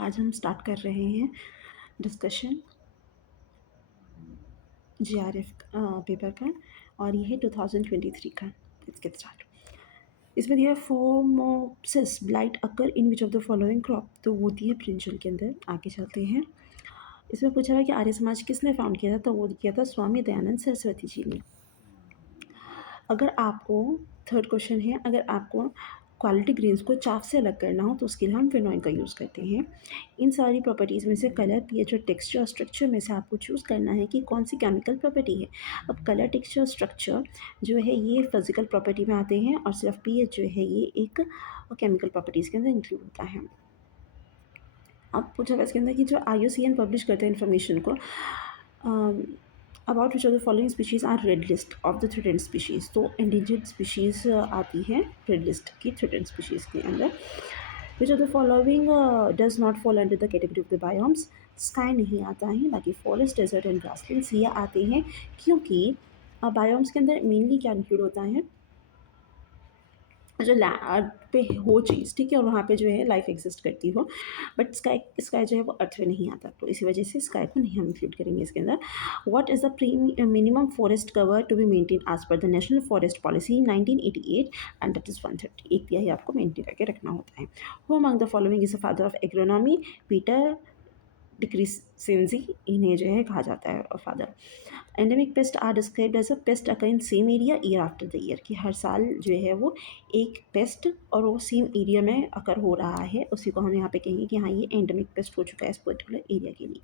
आज हम स्टार्ट कर रहे हैं डिस्कशन जीआरएफ पेपर का और ये है 2023 का। Let's get start. इसमें दिया phomopsis blight occur in which of the following crop, तो वो दिया है ब्रिंजल के अंदर। आगे चलते हैं। इसमें पूछा है कि आर्य समाज किसने फाउंड किया था, तो वो किया था स्वामी दयानंद सरस्वती जी ने। अगर आपको थर्ड क्वेश्चन है, अगर आपको क्वालिटी ग्रेन्स को चाफ से अलग करना हो तो उसके लिए हम फिनोइल का यूज़ करते हैं। इन सारी प्रॉपर्टीज़ में से कलर, पीएच और टेक्सचर और स्ट्रक्चर में से आपको चूज़ करना है कि कौन सी केमिकल प्रॉपर्टी है। अब कलर, टेक्सचर, स्ट्रक्चर जो है ये फिजिकल प्रॉपर्टी में आते हैं और सिर्फ पीएच जो है ये एक केमिकल प्रॉपर्टीज़ के अंदर इंक्लूड होता है। अब पूछा इसके अंदर कि जो IUCN पब्लिश करते हैं इन्फॉर्मेशन को about which of the following species are red list of the threatened species, तो एंडेंजर्ड स्पीशीज़ आती है रेड लिस्ट की थ्रेटेंड स्पीशीज़ के अंदर। Which of the following does not fall under the category of the biomes, sky नहीं आता है, बाकी फॉरेस्ट, डेजर्ट एंड ग्रासलैंड्स ये आते हैं क्योंकि बायोम्स के अंदर मेनली क्या इंक्लूड होता है, जो लैंड पे हो चीज़, ठीक है, और वहाँ पे जो है लाइफ एग्जिस्ट करती हो, बट स्काई जो है वो अर्थ में नहीं आता, तो इसी वजह से स्काई को नहीं हम इंक्लूड करेंगे इसके अंदर। What is the minimum forest cover to be maintain as per the national forest policy 1988 and that is 130, एक ही आपको मेंटेन करके रखना होता है। Who among the following is a father of agronomy, Peter Decrescenzi, इन्हें जो है कहा जाता है father. Endemic pest are described as a pest occur in same area year after the year, कि हर साल जो है वो एक पेस्ट और वो सेम एरिया में अकर हो रहा है, उसी को हम यहाँ पे कहेंगे कि हाँ ये एंडेमिक पेस्ट हो चुका है इस पर्टिकुलर एरिया के लिए।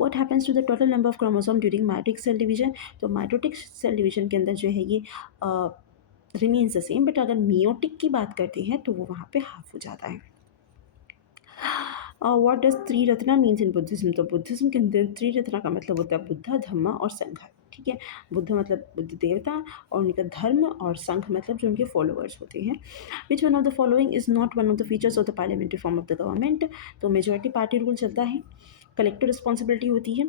What happens to the total number of chromosome during mitotic cell division, तो माइटोटिक सेल डिवीजन के अंदर जो है ये रिमेन्स द सेम, बट अगर मियोटिक की बात करते हैं तो वो वहाँ पे हाफ हो जाता है। What does Triratna means in Buddhism, तो बुद्धिज्म के अंदर त्रिरत्ना का मतलब होता है बुद्धा, धम्मा और संघ, ठीक है। बुद्ध मतलब बुद्ध देवता और उनका धर्म, और संघ मतलब जो उनके फॉलोअर्स होते हैं। विच one of the following is not one of the features of the parliamentary form of the government, तो मेजोरिटी पार्टी रूल चलता है, कलेक्टिव रिस्पॉन्सिबिलिटी होती है,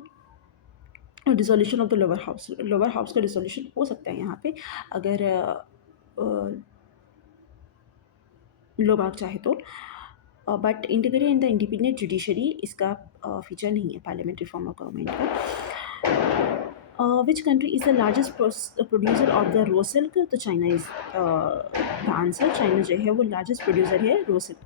और dissolution of the lower house का डिसोल्यूशन हो सकता है यहाँ पे अगर लोग आग चाहे तो, but integrated in the independent judiciary इसका फीचर नहीं है पार्लियामेंट्री फॉर्म ऑफ गवर्नमेंट का। Which country is the largest producer of the raw silk, तो China is the answer. China जो है वो लार्जेस्ट प्रोड्यूसर है raw silk.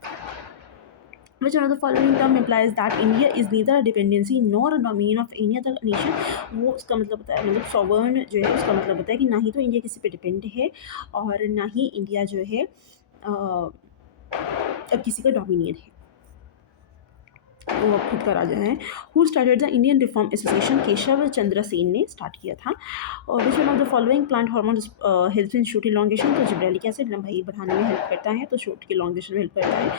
Which one of the following term implies that India is neither a dependency nor a dominion of any other nation, वो उसका मतलब होता है, मतलब sovereign जो है उसका मतलब होता है कि ना ही तो इंडिया किसी पे डिपेंड है और ना ही इंडिया जो है अब किसी का डोमिनियन है, वो खुद का राजा है। Who started the Indian reform association, Keshab Chandra Sen ने स्टार्ट किया था। और which one of the following plant hormone help in shoot elongation, तो जिब्रेलिक एसिड लंबाई बढ़ाने में हेल्प करता है, तो शूट की इलॉन्गेशन में हेल्प करता है।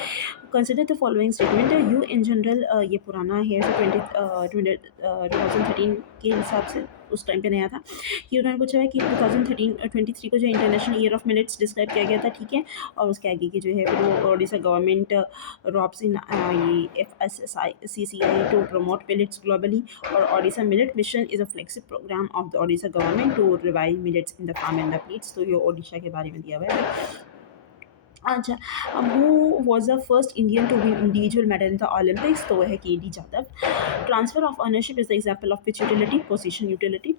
Consider the following statement, you in general, ये पुराना है, तो 2013 के हिसाब से उस टाइम पे नया था, कि उन्होंने पूछा है कि 2023 को जो international year of millets describe किया गया था, ठीक है, और उसके आगे की जो है वो Odisha government robes in FSSCCI to promote millets globally, और Odisha Millet Mission is a flagship program of the Odisha government to revive millets in the farm and the plates, तो ये ओडिशा के बारे में दिया हुआ है। अच्छा, who was the first Indian to win individual medal in the Olympics, तो वह है KD Jadhav. Transfer of ownership is the example of which utility, possession utility.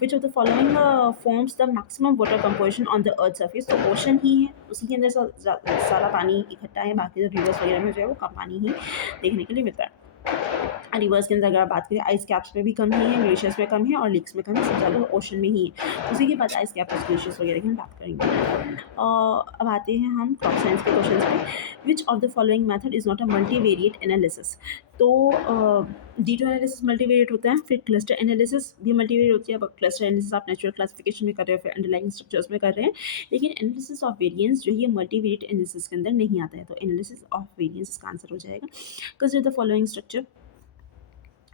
Which of the following forms the maximum water composition on the earth surface, तो ocean ही है, उसी के अंदर सारा पानी इकट्ठा है, बाकी जो रिवर्स वगैरह में जो है वो कम पानी ही देखने के लिए मिलता है। रिवर्स के अंदर अगर बात करें आइस कैप्स में भी कम ही है, ग्लेशियर्स में कम है और लेक्स में कम है, सबसे ज़्यादा ओशन में ही है। उसी के बाद आइस कैप्स, ग्लेशियर्स वगैरह की हम बात करेंगे। अब आते हैं हम क्रॉप साइंस के क्वेश्चन पे। विच of the following method is not a multivariate analysis, तो D2 एनालिसिस मल्टीवेरिएट होता है, फिर क्लस्टर एनालिसिस भी मल्टीवेरिएट होती है। अब क्लस्टर एनालिसिस आप नेचुरल क्लासिफिकेशन में कर रहे हो, फिर अंडरलाइंग स्ट्रक्चर्स में कर रहे हैं, लेकिन एनालिसिस ऑफ वेरिएंस जो है मल्टीवेरिएट एनालिसिस के अंदर नहीं आता है, तो एनालिसिस ऑफ वेरिएंस इसका आंसर हो जाएगा। Consider the following structure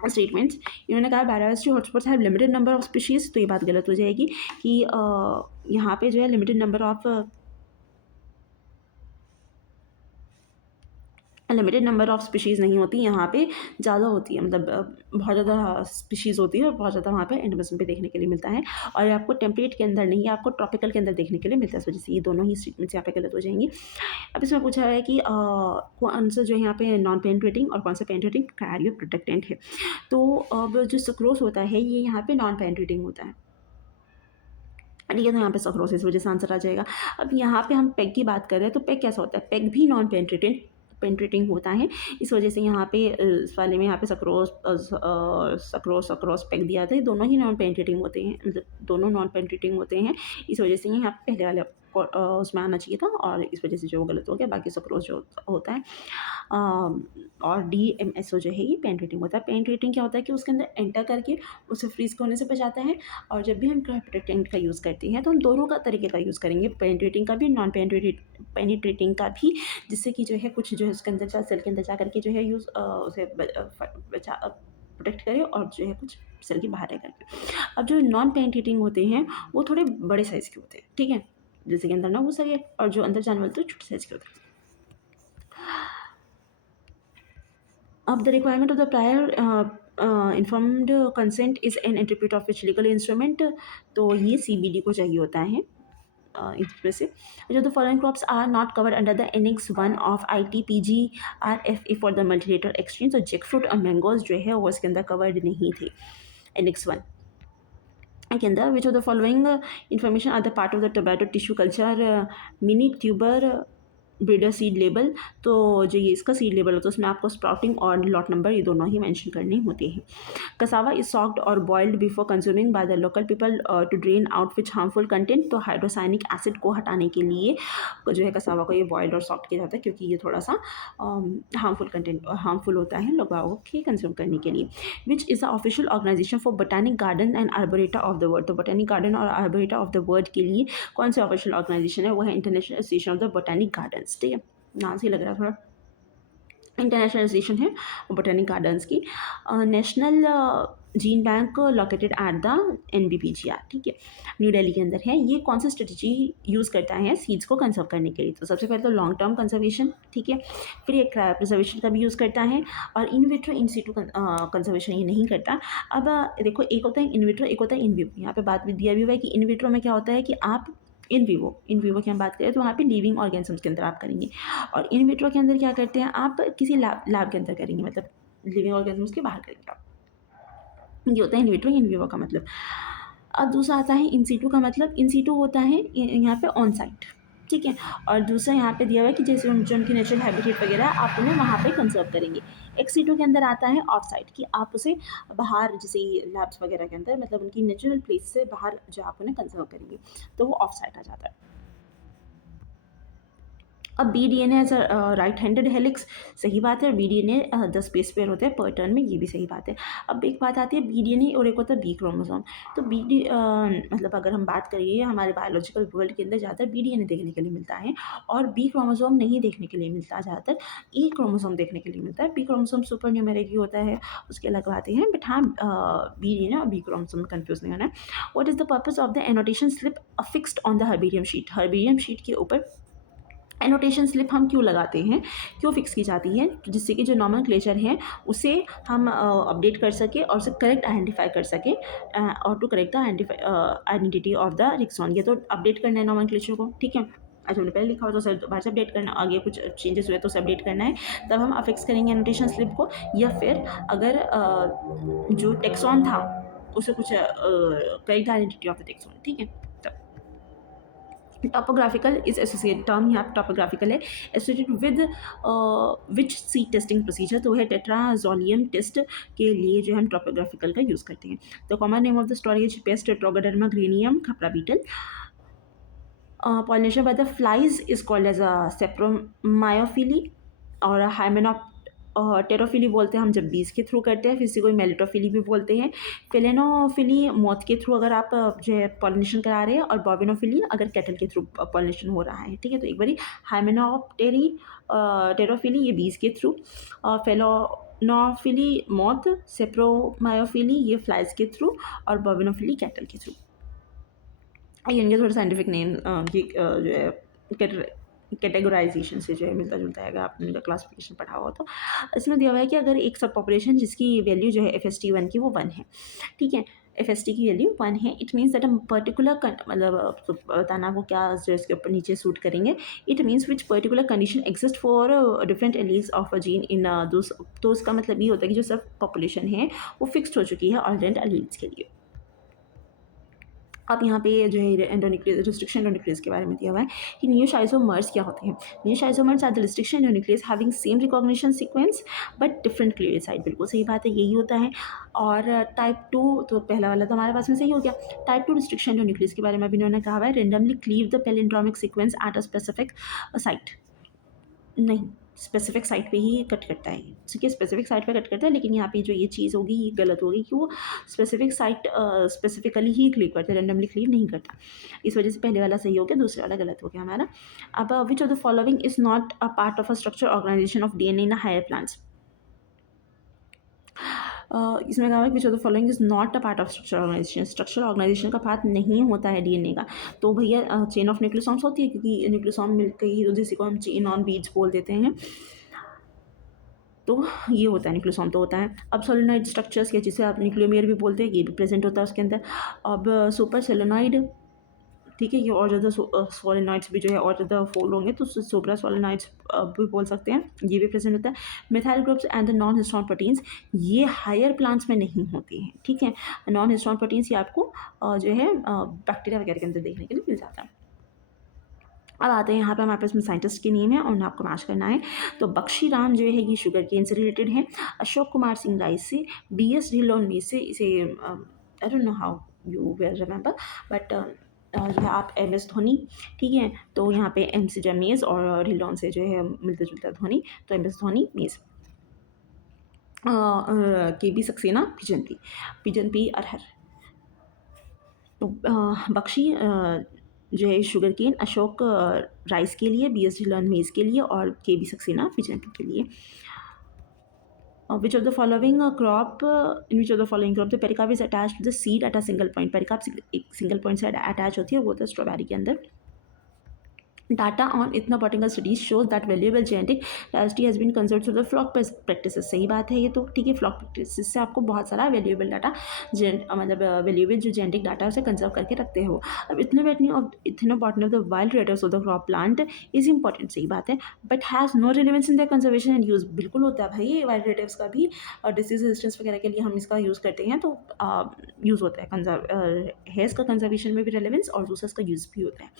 statements, इन्होंने कहा biodiversity hotspots have limited number of species, तो ये बात गलत हो जाएगी कि यहाँ पे जो है limited number of limited number of species नहीं होती, यहाँ पे ज़्यादा होती है, मतलब बहुत ज़्यादा स्पीशीज़ होती है और बहुत ज़्यादा वहाँ पे एंडेमिज़म पे देखने के लिए मिलता है। और ये आपको टेम्परेट के अंदर नहीं, आपको ट्रॉपिकल के अंदर देखने के लिए मिलता है। इस वजह से ये दोनों ही स्टेटमेंट्स यहाँ पे गलत हो जाएंगी। अब इसमें पूछा है कि कौन सा जो है यहाँ पे नॉन पेनिट्रेटिंग और कौन सा पेनिट्रेटिंग कैरियर प्रोटेक्टेंट है। तो अब जो सक्रोज होता है ये यहाँ पे नॉन पेनिट्रेटिंग होता है, ठीक है। तो यहाँ पे सक्रोज, इस वजह से आंसर आ जाएगा। अब यहाँ पे हम पेग की बात कर रहे हैं, तो पेग कैसा होता है, पेग भी नॉन पेनिट्रेटिंग होता है। इस वजह से यहाँ पे इस वाले में यहाँ पे सक्रोज पेग दिया था, ये दोनों ही नॉन पेनिट्रेटिंग होते हैं, मतलब दोनों नॉन पेनिट्रेटिंग होते हैं। इस वजह से यहाँ पे पहले वाले उसमें आना चाहिए था, और इस वजह से जो गलत हो गया। बाकी सक्रोज जो होता है और DMSO जो है ये पेनिट्रेटिंग होता है। पेनिट्रेटिंग क्या होता है कि उसके अंदर एंटर करके उसे फ्रीज होने से बचाता है। और जब भी हम प्रोटेक्टेंट का यूज़ करते हैं तो हम दोनों का तरीके का यूज़ करेंगे, पेनिट्रेटिंग का भी, नॉन पेनिट्रेटिंग का भी, जिससे कि जो है कुछ जो है उसके अंदर सेल के अंदर जा करके जो है यूज़ उसे बचा प्रोटेक्ट करे, और जो है कुछ सेल के बाहर रह करके। अब जो नॉन पेनिट्रेटिंग होते हैं वो थोड़े बड़े साइज़ के होते हैं, ठीक है, जैसे कि अंदर ना घुस सके, और जो अंदर जाने वाले तो छोटे साइज़ के होते हैं। अब the requirement of the prior informed consent is an interpret of which legal instrument, तो ये CBD को चाहिए होता है। इस वजह से जो the following crops are not covered under the Annex 1 of ITPGRFA for the multilateral exchange, तो जैक फ्रूट और मैंगोज जो है वो इसके अंदर कवर्ड नहीं थे Annex 1 के अंदर। Which of the following information are the part of the tomato tissue culture mini tuber breeder seed label, तो जो ये इसका सीड लेबल होता है उसमें आपको स्प्राउटिंग और लॉट नंबर ये दोनों ही मेंशन करने होते हैं। कसावा इज सॉक्ड और boiled before consuming by the local people to drain out which harmful content, तो हाइड्रोसाइनिक एसिड को हटाने के लिए जो है कसावा को ये बॉइल्ड और सॉक्ड किया जाता है, क्योंकि ये थोड़ा सा हार्मफुल होता है लोगों के कंज्यूम करने के लिए। Which is the official organization for botanic garden and arboreta of the world, तो बोटानिक गार्डन और आर्बोरेटा ऑफ द वर्ल्ड के लिए कौन सी ऑफिशियल ऑर्गेनाइजेशन है, वो है international association of the botanic gardens, ठीक है, नाम से लग रहा है थोड़ा, इंटरनेशनल एसोसिएशन है बोटेनिक गार्डन्स की। National gene bank located at the NBPGR, ठीक है, न्यू दिल्ली के अंदर है। ये कौन सा स्ट्रेटजी यूज़ करता है सीड्स को कंजर्व करने के लिए, तो सबसे पहले तो लॉन्ग टर्म कंजर्वेशन, ठीक है, फिर ये क्रायो प्रिजर्वेशन का भी यूज़ करता है, और in vitro in situ conservation ये नहीं करता। अब देखो, एक होता है इन विट्रो, एक होता है इन विवो। यहाँ पे बात भी दिया भी हुआ है कि इन विट्रो में क्या होता है कि आप इन विवो की हम बात करें तो वहाँ पे लिविंग ऑर्गेनिजम्स के अंदर आप करेंगे, और इन विट्रो के अंदर क्या करते हैं आप किसी लैब के अंदर करेंगे, मतलब लिविंग ऑर्गेनिजम्स के बाहर करेंगे आप। ये होता है इन विट्रो इन विवो का मतलब। अब दूसरा आता है इन सीटू का मतलब, इन सीटू होता है यहाँ पे ऑन साइट, ठीक है, और दूसरा यहाँ पे दिया हुआ है कि जैसे जो उनकी नेचुरल हैबिटेट वगैरह आप उन्हें वहाँ पे कंजर्व करेंगे। एक सीटू के अंदर आता है ऑफ साइट, कि आप उसे बाहर जैसे लैब्स वगैरह के अंदर, मतलब उनकी नेचुरल प्लेस से बाहर जो आप उन्हें कंजर्व करेंगे, तो वो ऑफ साइट आ जाता है। अब BDNA as a right handed helix, सही बात है। BDNA 10 बेस पेयर होते हैं पर टर्न में, ये भी सही बात है। अब एक बात आती है BDNA और एक होता है बी क्रोमोसोम, तो मतलब अगर हम बात करिए हमारे बायोलॉजिकल वर्ल्ड के अंदर ज़्यादातर BDNA देखने के लिए मिलता है, और बी क्रोमोसोम नहीं देखने के लिए मिलता, ज़्यादातर ई क्रोमोसोम देखने के लिए मिलता है। बी क्रोमोसोम सुपर न्यूमेरिक होता है, उसके अलग बातें हैं, बट हाँ BDNA और बी क्रोमोसोम में कन्फ्यूज नहीं होना है। What is the purpose of the annotation slip affixed on the herbarium sheet, herbarium sheet के ऊपर एनोटेशन स्लिप हम क्यों लगाते हैं, क्यों फिक्स की जाती है, जिससे कि जो नॉमेनक्लेचर है उसे हम अपडेट कर सके और उसे करेक्ट आइडेंटिफाई कर सके, और to correct the identity of the taxon. ये तो अपडेट करना है नॉमेनक्लेचर को, ठीक है। आज हमने पहले लिखा हो तो सर दोबारा से अपडेट करना, आगे कुछ चेंजेस हुए तो उसे अपडेट करना है, तब हम अफिक्स करेंगे एनोटेशन स्लिप को। या फिर अगर जो टेक्सॉन था उसे कुछ correct identity of the tax on, ठीक है। टॉपोग्राफिकल इज एसोसिएट टर्म, यहाँ टॉपोग्राफिकल है, associated with which seed testing procedure, तो है टेट्राजोलियम टेस्ट के लिए जो हम टॉपोग्राफिकल का यूज़ करते हैं। The common name of the storage pest Trogoderma granarium khapra beetle. Pollination by the flies is called as a sapromyophily, और हाइमेनॉप टेरोफिली बोलते हैं हम जब बीज के थ्रू करते हैं, फिर से कोई मेलिटोफिली भी बोलते हैं। फिलेनोफिली मौत के थ्रू अगर आप जो है पॉलिनेशन करा रहे हैं, और बॉबिनोफिली अगर कैटल के थ्रू पॉलिनेशन हो रहा है, ठीक है। तो एक बारी हाइमेनॉप्टेरी टेरोफिली ये बीज के थ्रू, फेलोनोफिली मौत, सेप्रोमायोफिली ये फ्लाइज के थ्रू, और बॉबिनोफिली कैटल के थ्रू। ये इनके थोड़ा साइंटिफिक नेम ये जो है कैटेगराइजेशन से जो है मिलता जुलता है, अगर आपने उनका क्लासिफिकेशन पढ़ा हो तो। इसमें दिया हुआ है कि अगर एक सब पॉपुलेशन जिसकी वैल्यू जो है FST1 की वो 1 है, ठीक है, FST की वैल्यू 1 है, it means that a particular मतलब बताना वो क्या जो इसके ऊपर नीचे सूट करेंगे, it means which particular condition exist for different alleles of a gene in those, तो उसका मतलब ये होता है कि जो सब पॉपुलेशन है वो फिक्स्ड हो चुकी है ऑल्टरनेट एलील्स के लिए। अब यहाँ पे जो है एंडोन्यूक्लियस रिस्ट्रिक्शन एंडोन्यूक्लियस के बारे में दिया हुआ है कि नियोशाइजोमर्स क्या होते हैं। Neoschizomers are the restriction endonuclease having same recognition sequence but different cleavage site, बिल्कुल सही बात है, यही होता है। और टाइप 2 तो पहला वाला तो हमारे पास में सही हो गया। टाइप 2 रिस्ट्रिक्शन एंडोन्यूक्लियस के बारे में भी इन्होंने कहा हुआ है, randomly cleave the palindromic sequence at a specific site, नहीं, स्पेसिफिक साइट पे ही कट करता है, ठीक है, स्पेसिफिक साइट पे कट करता है, लेकिन यहाँ पे जो ये चीज़ होगी ये गलत होगी कि वो स्पेसिफिक साइट स्पेसिफिकली ही क्लिक करता है, रेंडमली क्लिक नहीं करता। इस वजह से पहले वाला सही हो गया, दूसरा वाला गलत हो गया हमारा। अब which of the following is not a part of a structure organization of DNA in higher plants. इसमें कहा है which of the following is not a part of structure organization, structure organization का पार्ट नहीं होता है DNA का, तो भैया चेन ऑफ न्यूक्लियोसोम्स होती है, क्योंकि न्यूक्लियोसोम मिलकर ही, जिसी को हम चेन ऑन बीज बोल देते हैं, तो ये होता है न्यूक्लियोसोम तो होता है। अब सोलेनॉइड स्ट्रक्चर्स के, जिसे आप न्यूक्लियोमेयर भी बोलते हैं, ये भी प्रेजेंट होता है उसके अंदर। अब सुपर सोलेनॉइड, ठीक है, ये और ज़्यादा सोलेनॉइड्स भी जो है और ज़्यादा फोल्ड होंगे तो सुपरा सोलेनॉइड्स भी बोल सकते हैं, ये भी प्रेजेंट होता है। Methyl groups and the non histone proteins, ये हायर प्लांट्स में नहीं होते हैं, ठीक है। नॉन हिस्टोन प्रोटीन्स ये आपको जो है बैक्टीरिया वगैरह के अंदर देखने के लिए मिल जाता है। अब आते हैं यहाँ पे हमारे पास में साइंटिस्ट के नेम है और उन्हें आपको मैच करना है। तो बख्शी राम जो है ये शुगर केन से रिलेटेड है, अशोक कुमार सिंह राइस से, BS ढिल्लोन में से, इसे I don't know how you will remember, but जो है आप MS धोनी, ठीक है, तो यहाँ पे M से जो है मेज़ और ढिल्लोन से जो है मिलता जुलता धोनी, तो MS धोनी मेज़। KB सक्सेना पिजन पी अरहर। तो बख्शी जो है शुगर केन, अशोक राइस के लिए, BS ढिल्लोन मेज़ के लिए और KB सक्सेना पिजन के लिए। Which of the following crop in which of the following crop the pericarp is attached to the seed at a single point, pericarp एक single point से अटैच होती है, वो होता है स्ट्रॉबेरी के अंदर। Data on ethnobotanical studies shows that valuable genetic diversity has been conserved through the flock practices, सही बात है ये तो, ठीक है, फ्लॉक प्रैक्टिसेस से आपको बहुत सारा वैल्यूएबल डाटा मतलब वैल्यूएबल जो जेनेटिक डाटा है उसे कंजर्व करके रखते हो। अब ethnobotany of the wild raiders of the crop plant is important, सही बात है, but has no relevance in the conservation and use, बिल्कुल होता है भाई, वाइल्ड रेडर्स का भी डिसीज रेजिस्टेंस वगैरह के लिए हम इसका यूज़ करते हैं, तो यूज़ होता है, है इसका कंजर्वेशन में भी रेलेवेंस और दूसरा इसका यूज़ भी होता है,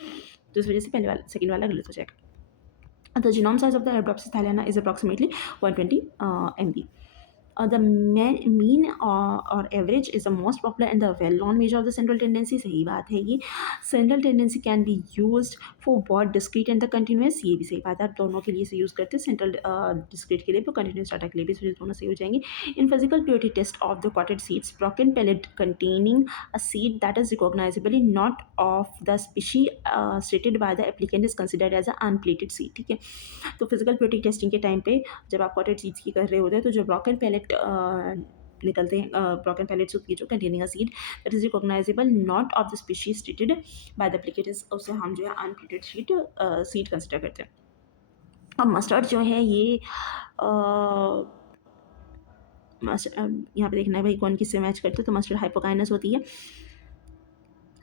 तो इस वजह से पहले वाला सेकंड वाला गलत हो जाएगा। The genome size of the Arabidopsis thaliana is approximately 120 MB. The mean or average is the most popular and the well-known measure of the central tendency, सही बात है ये। Central tendency can be used for both discrete and the continuous, ये भी सही बात है, आप दोनों के लिए इसे यूज़ करते हैं, सेंट्रल डिस्क्रीट के लिए भी, continuous डाटा के लिए भी, इस वजह से दोनों सही हो जाएंगे। In physical purity test of the quoted seeds, broken pellet containing a seed that is recognizably not of the species stated by the applicant is considered as an unplated seed, ठीक है। तो फिजिकल प्योरिटी टेस्टिंग के time पे जब आप कॉटेड seeds की कर रहे होते हैं, तो जो ब्रोकन पैलेट निकलते हैं, ब्रोकन पैलेट्स होती है जो containing a seed that is recognizable not of the species stated by the applicators, उसे हम जो है अनप्लेटेड सीड कंसिडर करते हैं। अब मस्टर्ड जो है ये यहाँ पे देखना है भाई कौन किससे मैच करते हैं, तो मस्टर्ड हाइपोकाइनस होती है,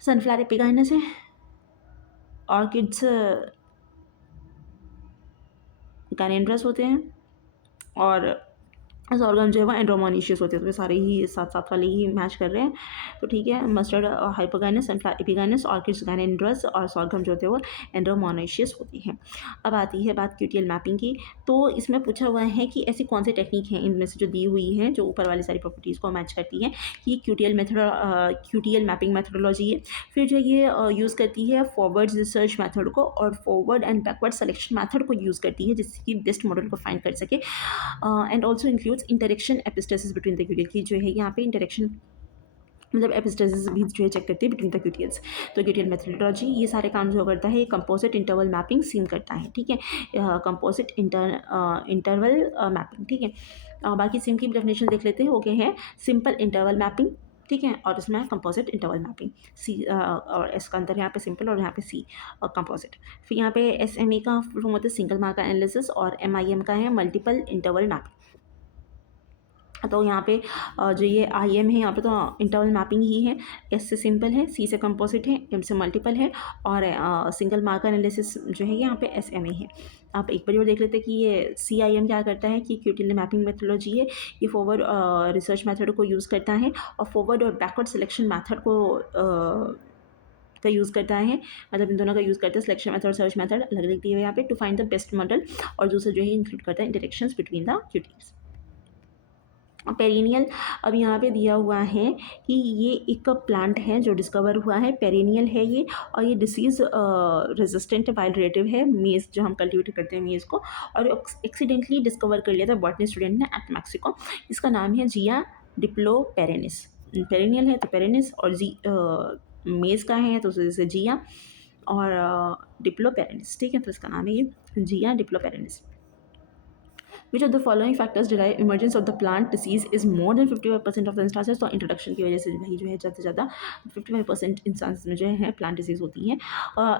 सनफ्लावर एपिकाइनस है, ऑर्किड्स कैनेंड्रस होते हैं, और सॉर्गम जो है वो एंड्रोमोनिशियस होते हैं, तो वे सारे ही साथ साथ वाले ही मैच कर रहे हैं, तो ठीक है। Mustard hypogynous, sunflower epigynous, orchids gynandrous और सॉर्गम जो होते हैं वो एंड्रोमोनिशियस होती हैं। अब आती है बात QTL मैपिंग की, तो इसमें पूछा हुआ है कि ऐसी कौन सी टेक्निक हैं इनमें से जो दी हुई हैं जो ऊपर वाली सारी प्रॉपर्टीज़ को मैच करती हैं, कि QTL मैपिंग मैथडोलॉजी है, फिर जो ये यूज़ करती है फॉरवर्ड रिसर्च मैथड को और forward and backward selection method को यूज़ करती है, जिससे कि बेस्ट मॉडल को फाइंड कर सके, and also includes interaction epistasis between the QTL की, जो है यहाँ पे इंटरेक्शन मतलब एपिस्टेसिस भी जो है चेक करती है बिटवीन द QTLs। तो QTL मेथडोलॉजी ये सारे काम जो करता है, कंपोजिट इंटरवल मैपिंग सीम करता है, ठीक है, कंपोजिट इंटरवल मैपिंग, ठीक है। बाकी सिम की डेफिनेशन देख लेते हैं, हो गए हैं सिंपल इंटरवल मैपिंग, ठीक है, और इसमें कंपोजिट इंटरवल मैपिंग सी और एस का अंतर यहाँ पे सिंपल और यहाँ पे सी कंपोजिट। फिर यहाँ पे एस एम ए का फुल फॉर्म होता है सिंगल मार्कर एनालिसिस और एम आई एम का है मल्टीपल इंटरवल मैपिंग। तो यहाँ पे जो ये आई एम है यहाँ पे तो इंटरवल मैपिंग ही है। एस से सिंपल है, सी से कंपोजिट है, एम से मल्टीपल है और सिंगल मार्कर एनालिसिस जो है यहाँ पे एस एम ए है। आप एक बार और देख लेते हैं कि ये सी आई एम क्या करता है कि क्यूटिल मैपिंग मेथोलॉजी है, ये फॉरवर्ड रिसर्च मेथड को यूज़ करता है और फॉरवर्ड और बैकवर्ड सिलेक्शन मेथड को का यूज़ करता है, मतलब इन दोनों का यूज़ करता है। सिलेक्शन मेथड और सर्च मेथड अलग अलग दिए हुए यहाँ पे to find the best model, और दूसरा जो है इंक्लूड करता है interactions between the QTLs. Perennial अब यहाँ पे दिया हुआ है कि ये एक प्लांट है जो डिस्कवर हुआ है, पेरिनियल है ये, और ये डिसीज़ रेजिस्टेंट वाइल्ड है मेज़ जो हम कल्टिवेट करते हैं मेज़ को, और एक्सीडेंटली डिस्कवर कर लिया था बॉटनी स्टूडेंट ने एट मैक्सिको। इसका नाम है जिया डिप्लोपेरेनिस। पेरिनियल है तो पेरेनिस, और जी मेज़ का है तो जैसे जिया और डिप्लोपेरेनिस, ठीक है, तो इसका नाम है ये जिया डिप्लोपेरेनिस। Which of the following factors derive emergence of the plant disease is more than 55% of the instances? तो इंट्रोडक्शन की वजह से भाई जो है ज़्यादा से ज़्यादा 55% इंस्टांस में जो है प्लांट डिजीज होती है।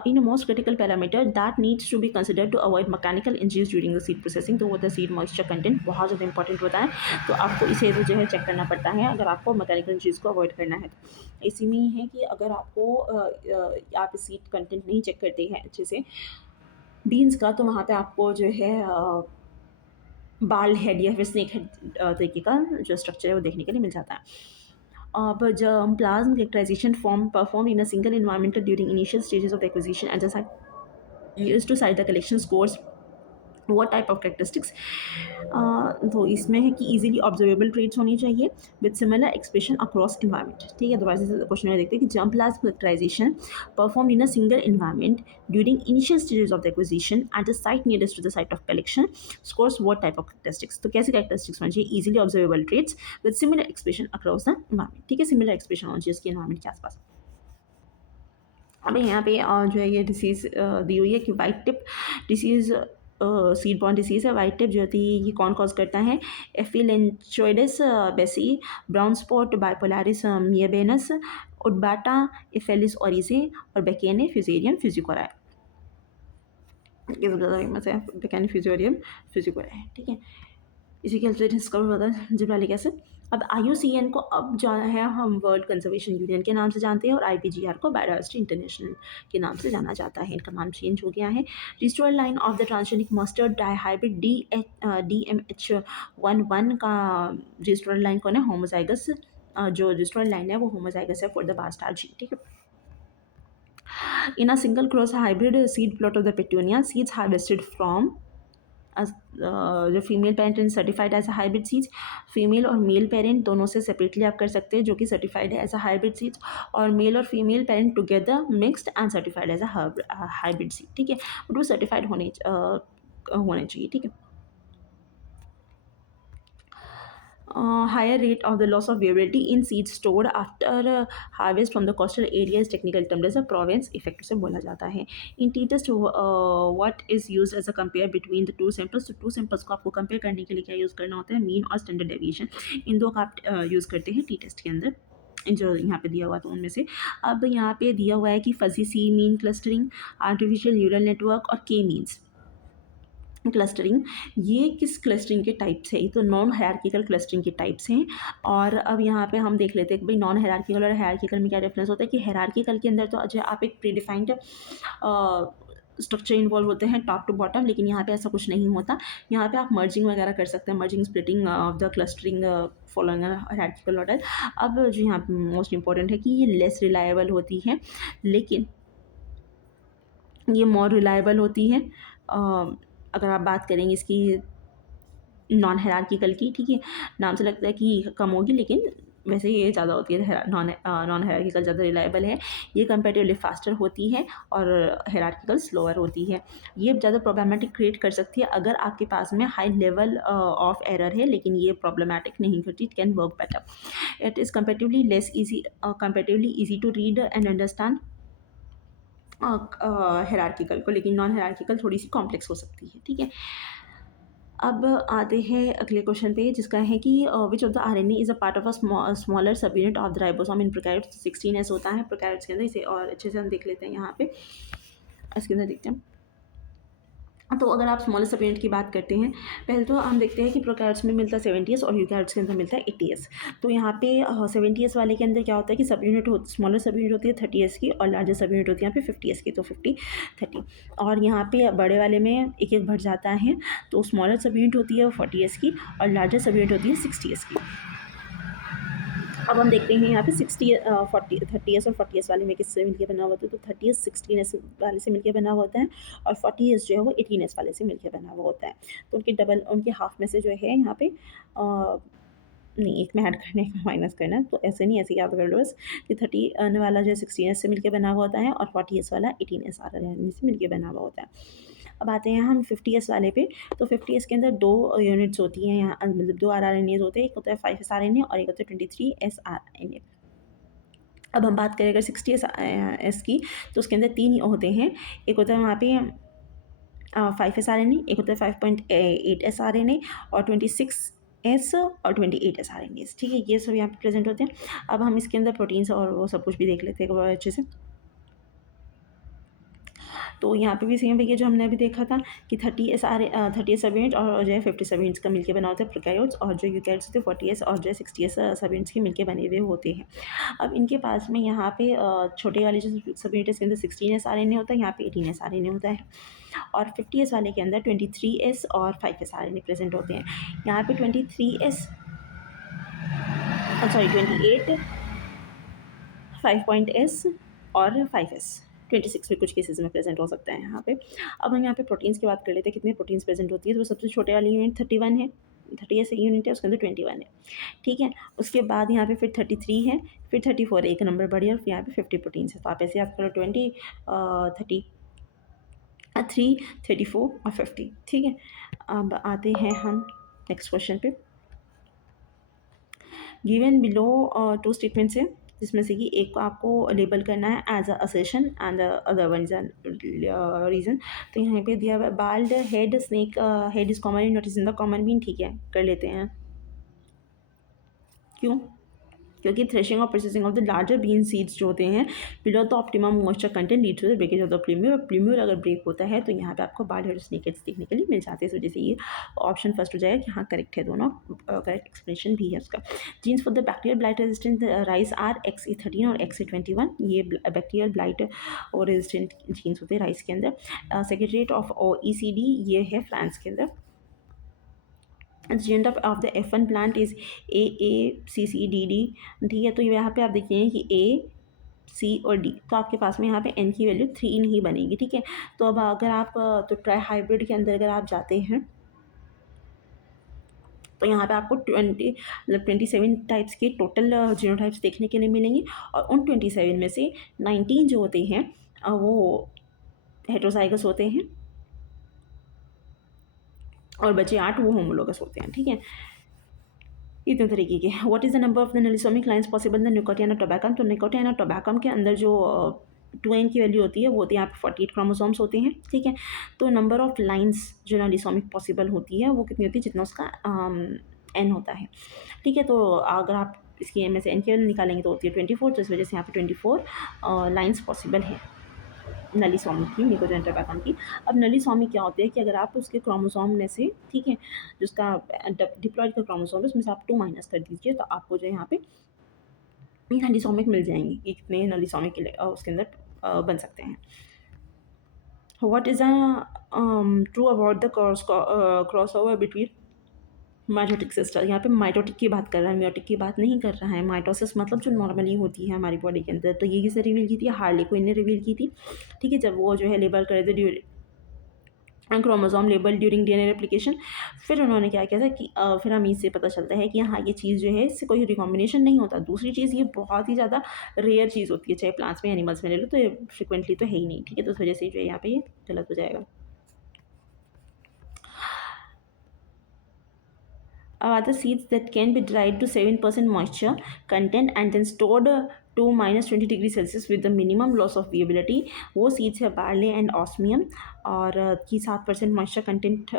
In most critical parameter that needs to be considered to avoid mechanical injuries during the seed processing, तो वो होता है सीड मॉइस्चर कंटेंट, बहुत ज़्यादा इंपॉर्टेंट होता है। तो आपको इसे तो जो है चेक करना पड़ता है अगर आपको मैकेनिकल इंजरीज को अवॉइड करना है। तो इसी में ही है कि अगर आपको आप सीड कंटेंट नहीं चेक करते हैं अच्छे से बीन्स का, तो वहाँ पे आपको जो है बाल हेड या फिर स्नेक हेड तरीके का जो स्ट्रक्चर है वो देखने के लिए मिल जाता है। अब जब plasm characterization form perform in a single environmental during initial stages of acquisition and just used to site the collection scores what type of characteristics, तो इसमें है कि इजीली ऑब्जर्वेबल ट्रेट्स होनी चाहिए with similar expression across environment. ठीक है, दोबारा से क्वेश्चन में देखते हैं कि germplasm characterization perform in a single environment during initial stages of the acquisition at the site nearest to the site of collection scores what type of characteristics, तो कैसे कैरेक्टरिस्टिक्स होनी चाहिए, easily observable traits with similar expression across the environment. ठीक है, similar expression होनी चाहिए उसके environment के आसपास। अब यहाँ पे जो है ये डिसीज़ दी हुई है कि white tip disease seed born disease है। वाइट टिप जो होती है ये कौन कॉज करता है, एफिलेंचोइडिस बेसी, ब्राउन स्पॉट बाइपोलारिस मियाबेनस, उडबाटा इफेलिस ओरिजे और बेकेने फ्यूजेरियम फ्यूजिकोराई, ये सबसे ज़्यादा फेमस है बेकेने फ्यूजेरियम फ्यूजिकोराई। ठीक है, इसी के हेल्प से डिस्कवर होता है जिब्रालिक एसिड। अब IUCN को अब जो है हम वर्ल्ड कंजर्वेशन यूनियन के नाम से जानते हैं और IPGR को बायोडायवर्सिटी इंटरनेशनल के नाम से जाना जाता है, इनका नाम चेंज हो गया है। Restore line of the transgenic mustard dihybrid DMH11 का रिस्टोर लाइन कौन है, होमोजाइगस, जो रिस्टोर लाइन है वो होमोजाइगस है फॉर द बास्टार्ड जीन। ठीक है, in a single cross hybrid seed plot of the petunia, seeds harvested from जो female parent and certified as a hybrid seeds, female और मेल पेरेंट दोनों से separately आप कर सकते हैं जो कि सर्टिफाइड है एज अ हाइब्रिड सीड्स, और मेल और female parent together mixed and certified as a hybrid seed. ठीक है, बट वो सर्टिफाइड होने चाहिए। ठीक है, higher rate of the loss of viability in seeds stored after harvest from the coastal area is technical termed as a Provence effect से बोला जाता है। In t-test what is used as a compare between the two samples, तो two samples को आपको compare करने के लिए क्या यूज़ करना होता है, मीन और स्टैंडर्ड डेविएशन, इन दो का आप यूज़ करते हैं टी टेस्ट के अंदर जो यहाँ पे दिया हुआ था उनमें से। अब यहाँ पे दिया हुआ है कि fuzzy C mean clustering, artificial neural network और के मीन्स क्लस्टरिंग, ये किस क्लस्टरिंग के टाइप्स है, तो नॉन हायरार्किकल क्लस्टरिंग के टाइप्स हैं। और अब यहाँ पे हम देख लेते हैं कि भाई नॉन हायरार्किकल और हायरार्किकल में क्या डिफरेंस होता है कि हायरार्किकल के अंदर तो अच्छा आप एक प्रीडिफाइंड स्ट्रक्चर इन्वॉल्व होते हैं टॉप टू बॉटम, लेकिन यहाँ पे ऐसा कुछ नहीं होता। यहाँ पे आप मर्जिंग वगैरह कर सकते हैं, merging splitting of the clustering following hierarchical model. अब जो यहाँ पे मोस्ट इंपॉर्टेंट है कि ये लेस रिलायबल होती है, लेकिन ये मोर रिलायबल होती है अगर आप बात करेंगे इसकी नॉन हायरार्किकल की। ठीक है, नाम से लगता है कि कम होगी, लेकिन वैसे ये ज़्यादा होती है। नॉन हायरार्किकल ज़्यादा रिलायबल है, ये कंपेरेटिवली फास्टर होती है और हायरार्किकल स्लोअर होती है। ये ज़्यादा प्रॉब्लमेटिक क्रिएट कर सकती है अगर आपके पास में हाई लेवल ऑफ एरर है, लेकिन ये प्रॉब्लमेटिक नहीं करती, it can work better. It is comparatively easy to read and understand hierarchical को, लेकिन नॉन हायरार्किकल थोड़ी सी कॉम्प्लेक्स हो सकती है। ठीक है, अब आते हैं अगले क्वेश्चन पे, जिसका है कि विच of the RNA is a part of a smaller सब unit of the ribosome in prokaryotes. 16S होता है प्रोकैरियोट्स के अंदर। इसे और अच्छे से हम देख लेते हैं यहाँ पे, इसके अंदर देखते हैं। तो अगर आप स्मॉलेस्ट सब यूनिट की बात करते हैं, पहले तो हम देखते हैं कि प्रोकैरियोट्स में मिलता है 70S और यूकैरियोट्स के अंदर मिलता है 80S। तो यहाँ पे 70S वाले के अंदर क्या होता है कि सब यूनिट स्मॉलर सब यूनिट होती है 30S की, और लार्जर सब यूनिट होती है यहाँ पे 50S की, तो 50 30। और यहाँ पे बड़े वाले में एक एक बढ़ जाता है, तो स्मॉलर सब यूनिट होती है वो 40S की, और लार्जर सब यूनिट होती है 60S की। अब हम देखते हैं यहाँ पे 30S और 40S वाले में किससे मिलकर बना हुआ होता है, तो 30S 16S वाले से मिलकर बना हुआ होता है, और 40S जो है वो 18S वाले से मिलकर बना हुआ होता है। तो उनके डबल, उनके हाफ में से जो है यहाँ पे नहीं, एक में ऐड करने का माइनस करना है, तो ऐसे नहीं, ऐसे याद कर लो बस कि 30 वाला जो है 16S से मिलकर बना हुआ होता है, और 40S वाला 18S वाला से मिलकर बना हुआ होता है। अब आते हैं हम 50S वाले पे। तो 50S के अंदर दो यूनिट्स होती हैं यहाँ, मतलब दो RNAs होते हैं, एक होता है 5S RNA और एक होता है 23S RNA। अब हम बात करें अगर 60S की, तो उसके अंदर तीन होते हैं, एक होता है वहाँ पे 5S RNA, एक होता है 5.8S RNA, और 26S और 28S RNAs। ठीक है, ये सब यहाँ पे प्रेजेंट होते हैं। अब हम इसके अंदर प्रोटीन्स और वो सब कुछ भी देख लेते हैं अच्छे से। तो यहाँ पे भी सेम वही है जो हमने अभी देखा था कि 30S सब यूनिट और जो है 50 सब यूनिट्स का मिलके बना होता है प्रोकैरियोट्स, और जो यूकैरियोट्स होते हैं 40S और जो है 60S सब यूनिट्स के मिलके बने हुए होते हैं। अब इनके पास में यहाँ पे छोटे वाले जो सब यूनिट के अंदर 16S RNA होता है, यहाँ पे 18S RNA होता है, और 50S वाले के अंदर 23S और 5S RNA प्रेजेंट होते हैं। यहाँ पे 28 5.S और 5S 26 में कुछ केसेस में प्रेजेंट हो सकता है यहाँ पे। अब हम यहाँ पे प्रोटीन्स की बात कर लेते हैं, कितने प्रोटीन्स प्रेजेंट होती है। तो सबसे छोटे वाली यूनिट 31 है, 30S यूनिट है, उसके अंदर 21 है। ठीक है, उसके बाद यहाँ पे फिर 33 है, फिर 34 एक नंबर बढ़ी, और फिर यहाँ पे 50 प्रोटीन्स है। तो आप ऐसे याद करो 20 33 34 और 50। ठीक है, अब आते हैं हम नेक्स्ट क्वेश्चन पे। गिवन बिलो टू स्टेटमेंट्स है, जिसमें से कि एक को आपको लेबल करना है as a accession and other one is reason. तो यहाँ पे दिया हुआ है bald head snake head is common in, not is in the common bean. ठीक है, कर लेते हैं। क्यों? क्योंकि थ्रेशिंग और processing of the larger bean seeds जो होते हैं below the optimum moisture content lead to the breakage of the प्रीम्यूर। प्रीम्यूर अगर ब्रेक होता है तो यहाँ पे आपको बाल हेड स्नेकेट्स देखने के लिए मिल जाते हैं। इस वजह से ये ऑप्शन फर्स्ट हो जाएगा कि हाँ करेक्ट है, दोनों करेक्ट एक्सप्लेनेशन भी है उसका। Genes for the bacterial blight resistant rice are XA13 और XA21। ये बैक्टीरियल ब्लाइट और रेजिस्टेंट जीन्स होते हैं राइस के अंदर। सेक्रेटरीट ऑफ OECD ये है फ्रांस के अंदर। Gen of the F1 plant is AACCDD। ठीक है, तो यहाँ पे आप देखिए कि A C और D, तो आपके पास में यहाँ पे N की वैल्यू 3 ही बनेगी। ठीक है, तो अब अगर आप तो ट्राई हाइब्रिड के अंदर अगर आप जाते हैं तो यहाँ पे आपको 27 टाइप्स के टोटल जीनोटाइप्स देखने के लिए मिलेंगे, और उन 27 में से 19 जो होते हैं वो हेट्रोजाइगस होते हैं, और बचे 8 वो होमोलोगस होते हैं। ठीक है, इतने तरीके के। What is the number of the nullisomic lines possible the Nicotiana tabacum. तो निकोटियाना टोबैकम के अंदर जो 2N की वैल्यू होती है वो होती है यहाँ पे 48 क्रोमोसोम्स होते हैं। ठीक है, तो नंबर ऑफ लाइन्स जो नलिसोमिक पॉसिबल होती है वो कितनी होती है, जितना उसका N होता है। ठीक है, तो अगर आप इसकी में से N की वैल्यू निकालेंगे तो होती है 24, तो इस वजह से यहाँ पे 24 लाइन्स पॉसिबल है नलिसोमी की, निकोटियाना टोबैकम की। अब नलिसोमी क्या होते हैं कि अगर आप उसके क्रोमोसोम में से, ठीक है, जिसका डिप्लॉयड का क्रोमोसोम है उसमें से आप 2 माइनस कर दीजिए, तो आपको जो है यहाँ पे नलिसोमिक मिल जाएंगे कि कितने नलिसोमिक उसके अंदर बन सकते हैं। What is true about the cross over between mitotic sister. यहाँ पे माइटोटिक की बात कर रहा है, म्योटिक की बात नहीं कर रहा है। माइटोसिस मतलब जो नॉर्मली होती है हमारी बॉडी के अंदर। तो ये किसने रिवील की थी, हार्ली क्विन ने रिवील की थी। ठीक है, जब वो जो है लेबल करे थे chromosome label during DNA replication. फिर उन्होंने क्या किया था कि फिर हमें इससे पता चलता है कि हाँ ये चीज़ जो है इससे कोई रिकॉम्बिनेशन नहीं होता। दूसरी चीज़, ये बहुत ही ज़्यादा रेयर चीज़ होती है, चाहे प्लांट्स में एनिमल्स में ले लो, तो ये फ्रिक्वेंटली तो है ही नहीं। ठीक है, तो उस वजह से जो है यहाँ पे ये गलत हो जाएगा। Are the seeds that can be dried to 7% moisture content and then stored to -20 degree Celsius with the minimum loss of viability, वो सीड्स है बार्ले एंड ऑस्मियम, और कि 7% मॉइस्चर कंटेंट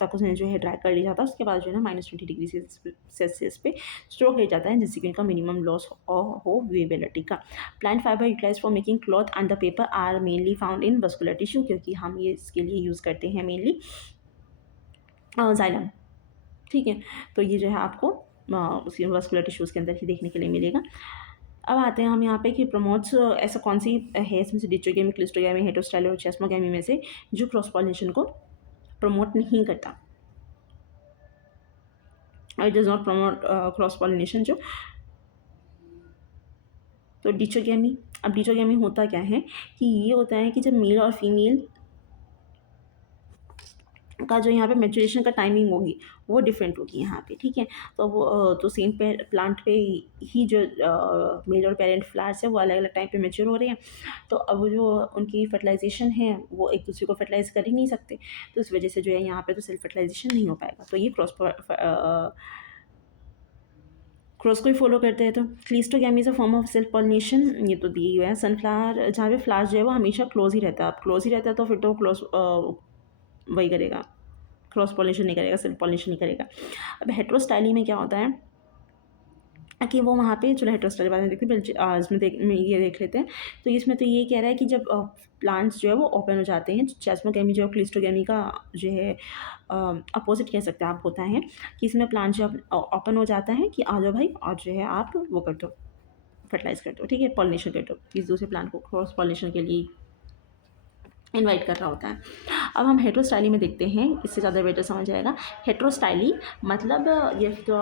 तक उसने जो है ड्राई कर लिया जाता है, उसके बाद जो है ना -20 डिग्री सेल्सियस पे स्टोर किया जाता है, जिससे कि उनका मिनिमम लॉस हो विएबिलिटी का। Plant fibre utilise for making cloth and the paper are mainly found in muscular tissue, क्योंकि हम ये इसके लिए यूज़ करते हैं मेनली जाइलम। ठीक है, तो ये जो है आपको उसकी मस्कुलर टिश्यूज़ के अंदर ही देखने के लिए मिलेगा। अब आते हैं हम यहाँ पे कि प्रमोट्स ऐसा कौन सी है इसमें से डिचोगेमी, क्लिस्टोगेमी, हेटेरोस्टाइल और चेस्मोगेमी में से जो क्रॉस पॉलिनेशन को प्रमोट नहीं करता। It does not promote cross pollination जो। तो डिचोगेमी, अब डिचोगेमी होता क्या है कि ये होता है कि जब मेल और फीमेल का जो यहाँ पे मैच्योरेशन का टाइमिंग होगी वो डिफरेंट होगी यहाँ पे। ठीक है, तो वो तो सेम पे प्लांट पे ही जो मेल और पेरेंट फ्लावर्स है वो अलग अलग टाइम पे मैच्योर हो रहे हैं, तो अब जो उनकी फर्टिलाइजेशन है वो एक दूसरे को फर्टिलाइज कर ही नहीं सकते, तो इस वजह से जो है यहाँ पे तो सेल्फ फर्टिलाइजेशन नहीं हो पाएगा। तो ये क्रॉस को ही फॉलो करते हैं। तो cleistogamy is a form of self pollination, ये तो दिए हुए हैं। सनफ्लावर जहाँ पे फ्लावर्स जो है वो हमेशा क्लोज ही रहता है, अब क्लोज ही रहता है तो फिर तो क्लोज वही करेगा, क्रॉस पॉलिनेशन नहीं करेगा, सेल्फ पॉलिनेशन नहीं करेगा। अब हेट्रोस्टाइली में क्या होता है कि वो वहाँ पे, चलो हेट्रोस्टाइल बाद में देखते हैं, इसमें ये देख लेते हैं। तो इसमें तो ये कह रहा है कि जब प्लांट्स जो है वो ओपन हो जाते हैं, चेस्मोगेमी जो क्लिस्टोगेमी का जो है अपोजिट कह सकते हैं आप होता है कि इसमें प्लांट जो ओपन हो जाता है कि आ जाओ भाई और जो है आप वो कर दो, फर्टिलाइज कर दो, ठीक है, पॉलिनेशन कर दो, किसी दूसरे प्लांट को क्रॉस पॉलिनेशन के लिए इनवाइट कर रहा होता है। अब हम हेट्रोस्टाइली में देखते हैं, इससे ज़्यादा बेटर समझ आएगा। हेट्रोस्टाइली मतलब ये तो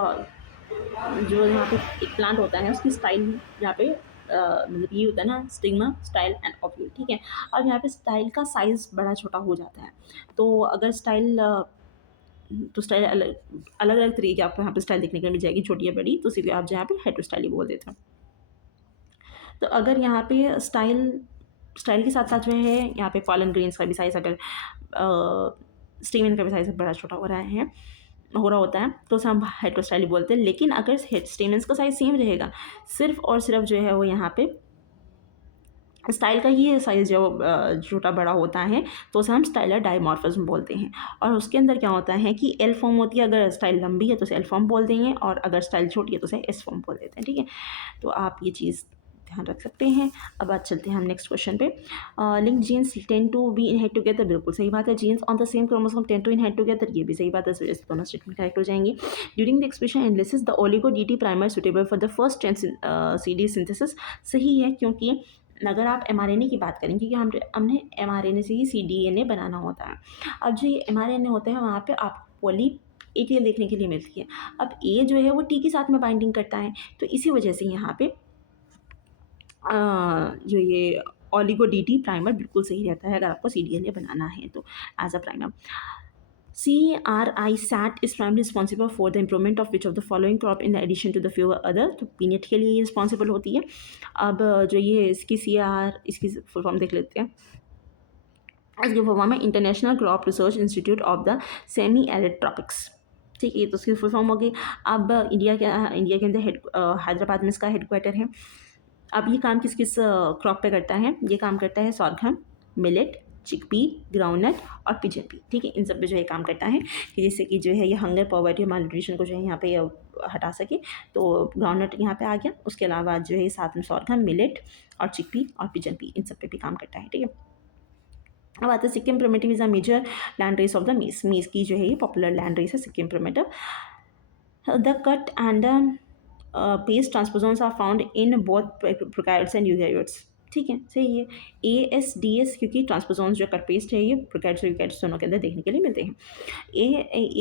जो यहाँ पे एक प्लांट होता है उसकी स्टाइल यहाँ पे मतलब ये होता है ना, स्टिग्मा, स्टाइल एंड ओव्यूल। ठीक है, अब यहाँ पे स्टाइल का साइज़ बड़ा छोटा हो जाता है, तो अगर स्टाइल तो स्टाइल अलग अलग अलग तरीके की आपको यहाँ पे स्टाइल देखने को मिल जाएगी, छोटी या बड़ी, तो इसी को आप जो यहाँ पे हेट्रोस्टाइली बोल देते हैं। तो अगर यहाँ पे स्टाइल स्टाइल के साथ साथ जो है यहाँ पे पॉलन ग्रेन्स का भी साइज़, अगर स्टीमेन का भी साइज़ बड़ा छोटा हो रहा होता है तो उसे हम हेट्रोस्टाइली बोलते हैं। लेकिन अगर स्टेमेंस का साइज़ सेम रहेगा, सिर्फ और सिर्फ जो है वो यहाँ पे स्टाइल का ही साइज़ जो छोटा बड़ा होता है, तो उसे हम स्टाइलर डाइमॉर्फिज्म बोलते हैं। और उसके अंदर क्या होता है कि एल फॉर्म होती है, अगर स्टाइल लंबी है तो उसे एल फॉर्म बोल देंगे, और अगर स्टाइल छोटी है तो उसे एस फॉर्म बोल देते हैं। ठीक है, तो आप ये चीज़ ध्यान रख सकते हैं। अब बात चलते हैं हम नेक्स्ट क्वेश्चन पे। Link genes tend to be inherited together, बिल्कुल सही बात है। Genes on the same chromosome tend to inherit together, ये भी सही बात है, इस वजह से दोनों स्टेटमेंट करेक्ट हो जाएंगे। During the expression analysis the oligo D T primer suitable for the first C D synthesis, सही है, क्योंकि अगर आप mRNA की बात करें, क्योंकि हमने mRNA से ही cDNA बनाना होता है। अब जो ये mRNA होता है वहाँ पे आपको पॉली ए टेल देखने के लिए मिलती है। अब ए जो है वो टी के साथ में बाइंडिंग करता है, तो इसी वजह से यहाँ पे जो ये ओलिगो डी टी प्राइमर बिल्कुल सही रहता है अगर आपको cDNA बनाना है तो as a primer. CRISAT is primarily responsible for the improvement of which of the following crop in addition to the few other, तो पीनट के लिए रिस्पॉन्सिबल होती है। अब जो ये इसकी इसकी फुल फॉर्म देख लेते हैं। इसकी फुल फॉर्म है international crop research institute of the semi arid tropics. ठीक है, तो उसकी फुल फॉर्म होगी। अब इंडिया के अंदर हैदराबाद में इसका हेडक्वार्टर है। अब ये काम किस किस क्रॉप पे करता है, ये काम करता है सॉर्घम, मिलेट, चिकपी, ग्राउंडनट और पिजन पी। ठीक है, इन सब पे जो है काम करता है कि जैसे कि जो है ये हंगर, पॉवर्टी, मालन्यूट्रिशन को जो है यहाँ पे हटा सके, तो ग्राउंडनट यहाँ पे आ गया। उसके अलावा जो है साथ में सॉर्घम, मिलेट और चिकपी और पिजन पी, इन सब पे भी काम करता है। ठीक है, अब आता है Sikkim primitive is a major landrace of the maize. Maize की जो है ये पॉपुलर लैंड रेस है Sikkim primitive. The cut and paste transposons are found in both prokaryotes and eukaryotes. ठीक है, सही है। ASDS, क्योंकि ट्रांसपोजोन्स जो कट पेस्ट है ये प्रोकैरियोट्स और यूकैरियोट्स दोनों के अंदर देखने के लिए मिलते हैं।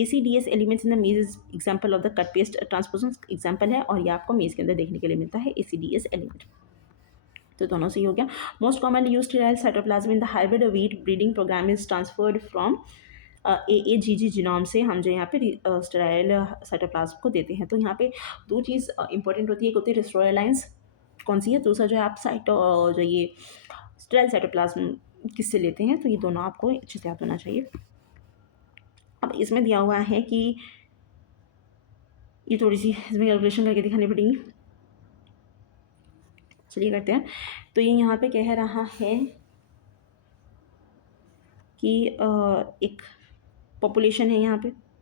ACDS एलिमेंट्स इन द मेज example of the cut paste transposons example है, और ये आपको मेज के अंदर देखने के लिए मिलता है ACDS एलिमेंट, तो दोनों सही हो गया। Most commonly use sterile cytoplasm in the hybrid wheat breeding program is transferred from AAGG genome से हम जो यहाँ पे स्टेराइल साइटोप्लाज्म को देते हैं। तो यहाँ पे दो चीज़ इंपॉर्टेंट होती है, एक होती है रिस्टोरल लाइन्स, कौन सी है, दूसरा जो है आप जो ये स्टेराइल साइटोप्लाज्म किससे लेते हैं, तो ये दोनों आपको अच्छे से याद होना चाहिए। अब इसमें दिया हुआ है कि ये थोड़ी सी इसमें कैलकुलेशन करके दिखानी पड़ेगी। चलिए करते हैं। तो ये यहाँ पे कह रहा है कि एक पॉपुलेशन है यहाँ पे,